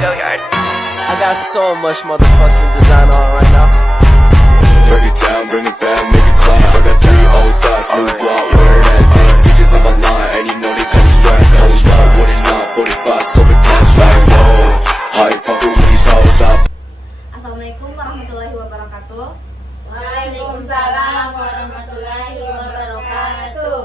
Gilliard. I got so much motherfucking design on right now. Break it down, bring it back, make it clap. I got 3 old thoughts, new block, where that thing. Bitches on my line, and you know they come straight. Hold up, what it not, 45, scope it cash like whoa. Hi, fucking with these hoes up. Assalamualaikum warahmatullahi wabarakatuh. Waalaikumsalam warahmatullahi wabarakatuh.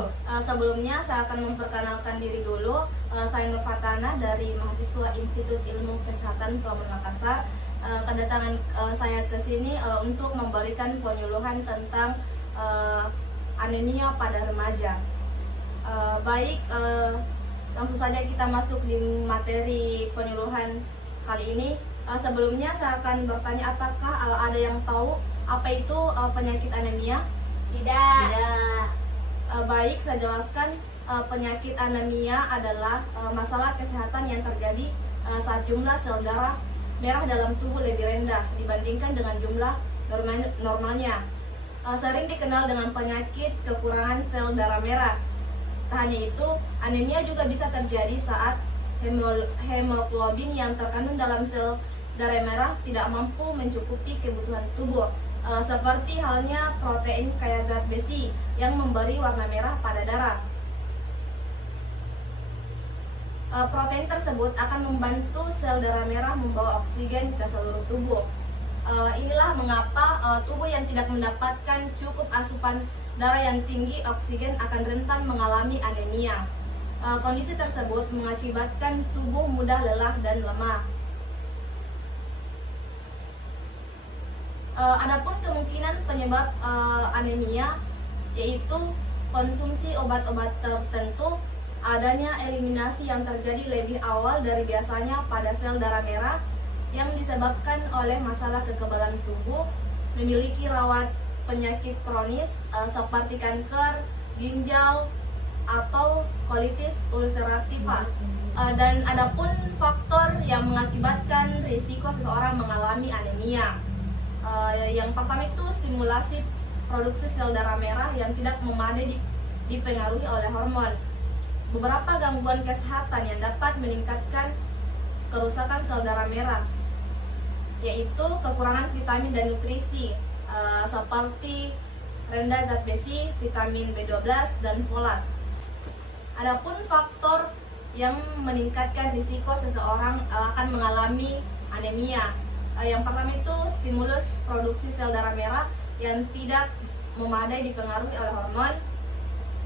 Sebelumnya saya akan memperkenalkan diri dulu. Saya Nur Fatana dari mahasiswa Institut Ilmu Kesehatan Pelabuhan Makassar. Kedatangan saya ke sini untuk memberikan penyuluhan tentang anemia pada remaja. Langsung saja kita masuk di materi penyuluhan kali ini. Sebelumnya saya akan bertanya, apakah ada yang tahu apa itu penyakit anemia? Tidak. Baik, saya jelaskan. Penyakit anemia adalah masalah kesehatan yang terjadi saat jumlah sel darah merah dalam tubuh lebih rendah dibandingkan dengan jumlah normalnya. Sering dikenal dengan penyakit kekurangan sel darah merah. Tak hanya itu, anemia juga bisa terjadi saat hemoglobin yang terkandung dalam sel darah merah tidak mampu mencukupi kebutuhan tubuh, seperti halnya protein kaya zat besi yang memberi warna merah pada darah. Protein tersebut akan membantu sel darah merah membawa oksigen ke seluruh tubuh. Inilah mengapa tubuh yang tidak mendapatkan cukup asupan darah yang tinggi oksigen akan rentan mengalami anemia. Kondisi tersebut mengakibatkan tubuh mudah lelah dan lemah. Adapun kemungkinan penyebab anemia yaitu konsumsi obat-obat tertentu, adanya eliminasi yang terjadi lebih awal dari biasanya pada sel darah merah yang disebabkan oleh masalah kekebalan tubuh, memiliki rawat penyakit kronis seperti kanker ginjal atau kolitis ulcerativa. Dan adapun faktor yang mengakibatkan risiko seseorang mengalami anemia. Yang pertama itu stimulasi produksi sel darah merah yang tidak memadai dipengaruhi oleh hormon. Beberapa gangguan kesehatan yang dapat meningkatkan kerusakan sel darah merah yaitu kekurangan vitamin dan nutrisi seperti rendah zat besi, vitamin B12 dan folat. Adapun faktor yang meningkatkan risiko seseorang akan mengalami anemia. Yang pertama itu stimulus produksi sel darah merah yang tidak memadai dipengaruhi oleh hormon.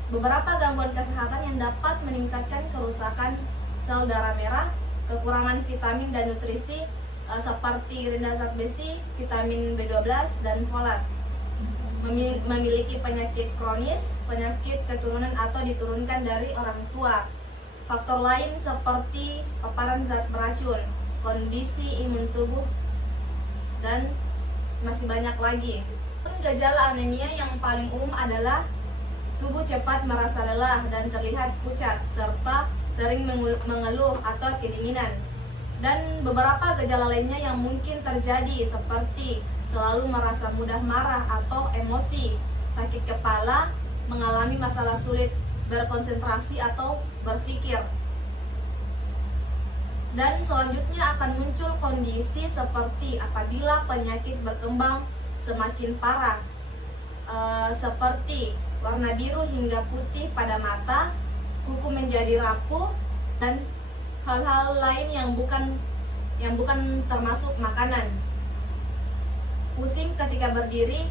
Beberapa gangguan kesehatan yang dapat meningkatkan kerusakan sel darah merah, kekurangan vitamin dan nutrisi seperti rendah zat besi, vitamin B12 dan folat. Memiliki penyakit kronis, penyakit keturunan atau diturunkan dari orang tua. Faktor lain seperti paparan zat beracun, kondisi imun tubuh, dan masih banyak lagi. Gejala anemia yang paling umum adalah tubuh cepat merasa lelah dan terlihat pucat, serta sering mengeluh atau kedinginan. Dan beberapa gejala lainnya yang mungkin terjadi seperti selalu merasa mudah marah atau emosi, sakit kepala, mengalami masalah sulit berkonsentrasi atau berpikir. Dan selanjutnya akan muncul kondisi seperti apabila penyakit berkembang semakin parah, seperti warna biru hingga putih pada mata, kuku menjadi rapuh, dan hal-hal lain yang bukan termasuk makanan. Pusing ketika berdiri,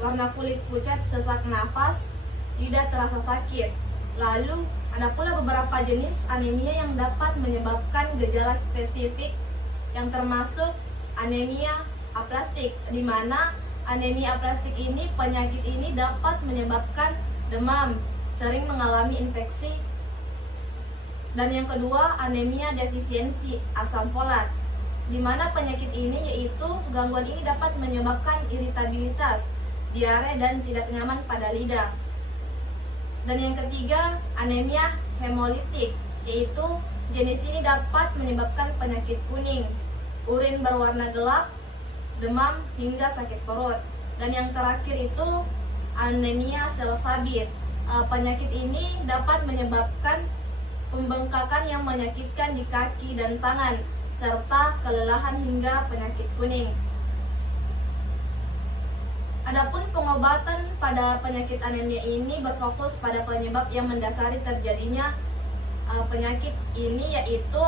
warna kulit pucat, sesak nafas, lidah terasa sakit. Lalu ada pula beberapa jenis anemia yang dapat menyebabkan gejala spesifik yang termasuk anemia aplastik, di mana anemia aplastik ini, penyakit ini dapat menyebabkan demam, sering mengalami infeksi. Dan yang kedua, anemia defisiensi asam folat, di mana penyakit ini yaitu gangguan ini dapat menyebabkan iritabilitas, diare dan tidak nyaman pada lidah. Dan yang ketiga, anemia hemolitik, yaitu jenis ini dapat menyebabkan penyakit kuning, urin berwarna gelap, demam hingga sakit perut. Dan yang terakhir itu anemia sel sabit. Penyakit ini dapat menyebabkan pembengkakan yang menyakitkan di kaki dan tangan, serta kelelahan hingga penyakit kuning. Adapun pengobatan pada penyakit anemia ini berfokus pada penyebab yang mendasari terjadinya penyakit ini, yaitu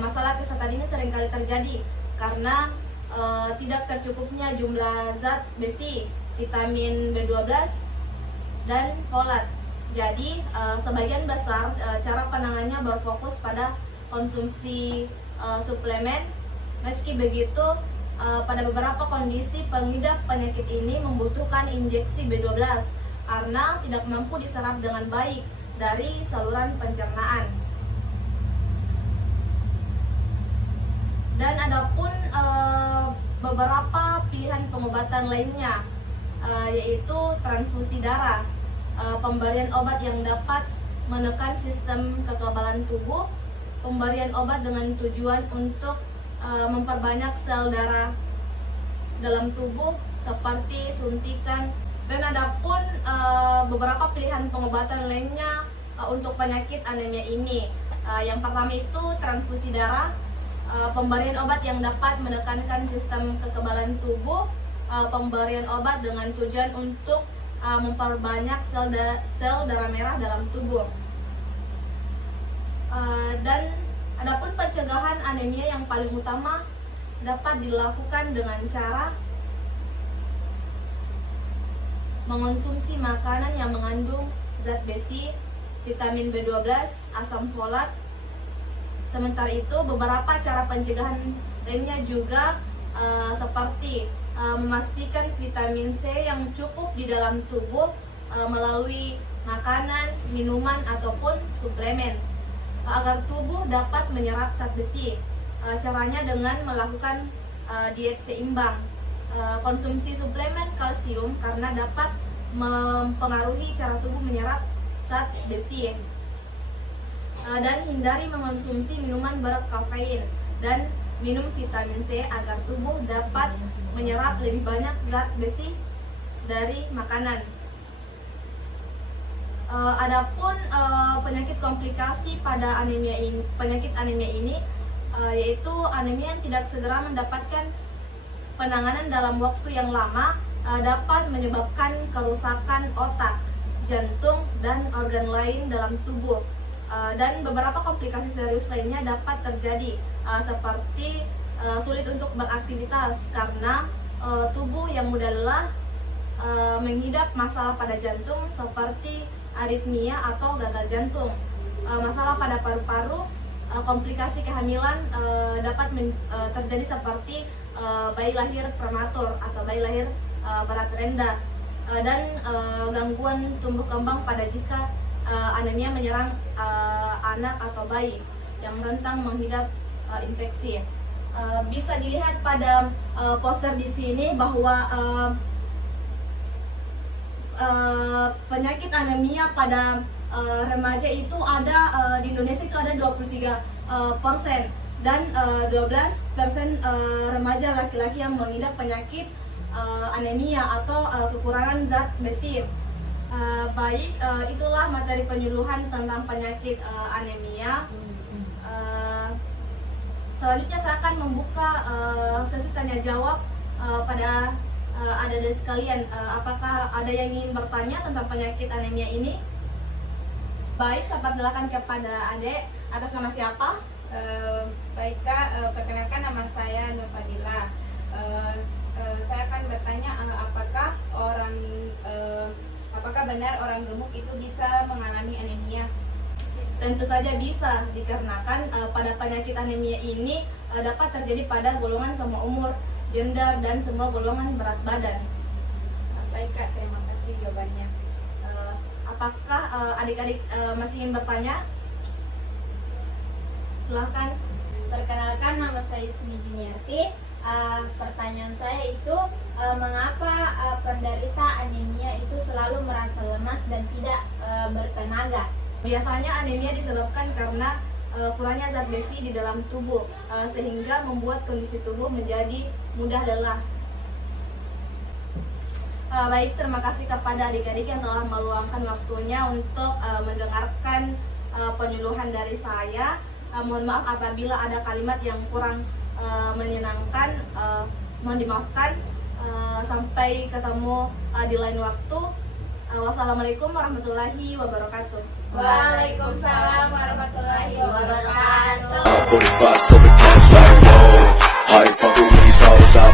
masalah kesehatan ini seringkali terjadi karena tidak tercukupnya jumlah zat besi, vitamin B12 dan folat. Jadi sebagian besar cara penanganannya berfokus pada konsumsi suplemen. Meski begitu, pada beberapa kondisi pengidap penyakit ini membutuhkan injeksi B12 karena tidak mampu diserap dengan baik dari saluran pencernaan. Dan adapun beberapa pilihan pengobatan lainnya, yaitu transfusi darah, pemberian obat yang dapat menekan sistem kekebalan tubuh, pemberian obat dengan tujuan untuk memperbanyak sel darah dalam tubuh seperti suntikan, dan adapun beberapa pilihan pengobatan lainnya untuk penyakit anemia ini. Yang pertama itu transfusi darah, pemberian obat yang dapat menekankan sistem kekebalan tubuh, pemberian obat dengan tujuan untuk memperbanyak sel darah merah dalam tubuh. Dan adapun pencegahan anemia yang paling utama dapat dilakukan dengan cara mengonsumsi makanan yang mengandung zat besi, vitamin B12, asam folat. Sementara itu, beberapa cara pencegahan lainnya juga seperti memastikan vitamin C yang cukup di dalam tubuh melalui makanan, minuman, ataupun suplemen agar tubuh dapat menyerap zat besi. Caranya dengan melakukan diet seimbang, konsumsi suplemen kalsium karena dapat mempengaruhi cara tubuh menyerap zat besi, dan hindari mengonsumsi minuman berkafein dan minum vitamin C agar tubuh dapat menyerap lebih banyak zat besi dari makanan. Adapun penyakit komplikasi pada penyakit anemia ini, yaitu anemia yang tidak segera mendapatkan penanganan dalam waktu yang lama, dapat menyebabkan kerusakan otak, jantung, dan organ lain dalam tubuh. Dan beberapa komplikasi serius lainnya dapat terjadi, seperti sulit untuk beraktivitas karena tubuh yang mudah lelah, mengidap masalah pada jantung seperti aritmia atau gagal jantung, masalah pada paru-paru, komplikasi kehamilan dapat terjadi seperti bayi lahir prematur atau bayi lahir berat rendah, dan gangguan tumbuh kembang pada jika anemia menyerang anak atau bayi yang rentan menghidap infeksi. Bisa dilihat pada poster di sini bahwa penyakit anemia pada remaja itu ada di Indonesia itu ada 23%, dan 12% remaja laki-laki yang mengidap penyakit anemia atau kekurangan zat besi. Baik, itulah materi penyuluhan tentang penyakit anemia. Selanjutnya saya akan membuka sesi tanya jawab pada adik-adik sekalian. Apakah ada yang ingin bertanya tentang penyakit anemia ini? Baik, saya persilakan kepada adik. Atas nama siapa? Baik Kak, perkenalkan nama saya Nur Fadila. Saya akan bertanya apakah benar orang gemuk itu bisa mengalami anemia? Tentu saja bisa, dikarenakan pada penyakit anemia ini dapat terjadi pada golongan semua umur, gender, dan semua golongan berat badan. Baik Kak, terima kasih jawabannya. Apakah adik-adik masih ingin bertanya? Silahkan. Perkenalkan, nama saya Yusni Juniarti. Pertanyaan saya itu, mengapa penderita anemia itu selalu merasa lemas dan tidak bertenaga? Biasanya anemia disebabkan karena kurangnya zat besi di dalam tubuh, sehingga membuat kondisi tubuh menjadi mudah lelah. Baik, terima kasih kepada adik-adik yang telah meluangkan waktunya untuk mendengarkan penyuluhan dari saya. Mohon maaf apabila ada kalimat yang kurang menyenangkan, mohon dimaafkan. Sampai ketemu di lain waktu. Wassalamualaikum warahmatullahi wabarakatuh. Waalaikumsalam warahmatullahi wabarakatuh. 45, scope and cash like, whoa. How you fucking with these hoes?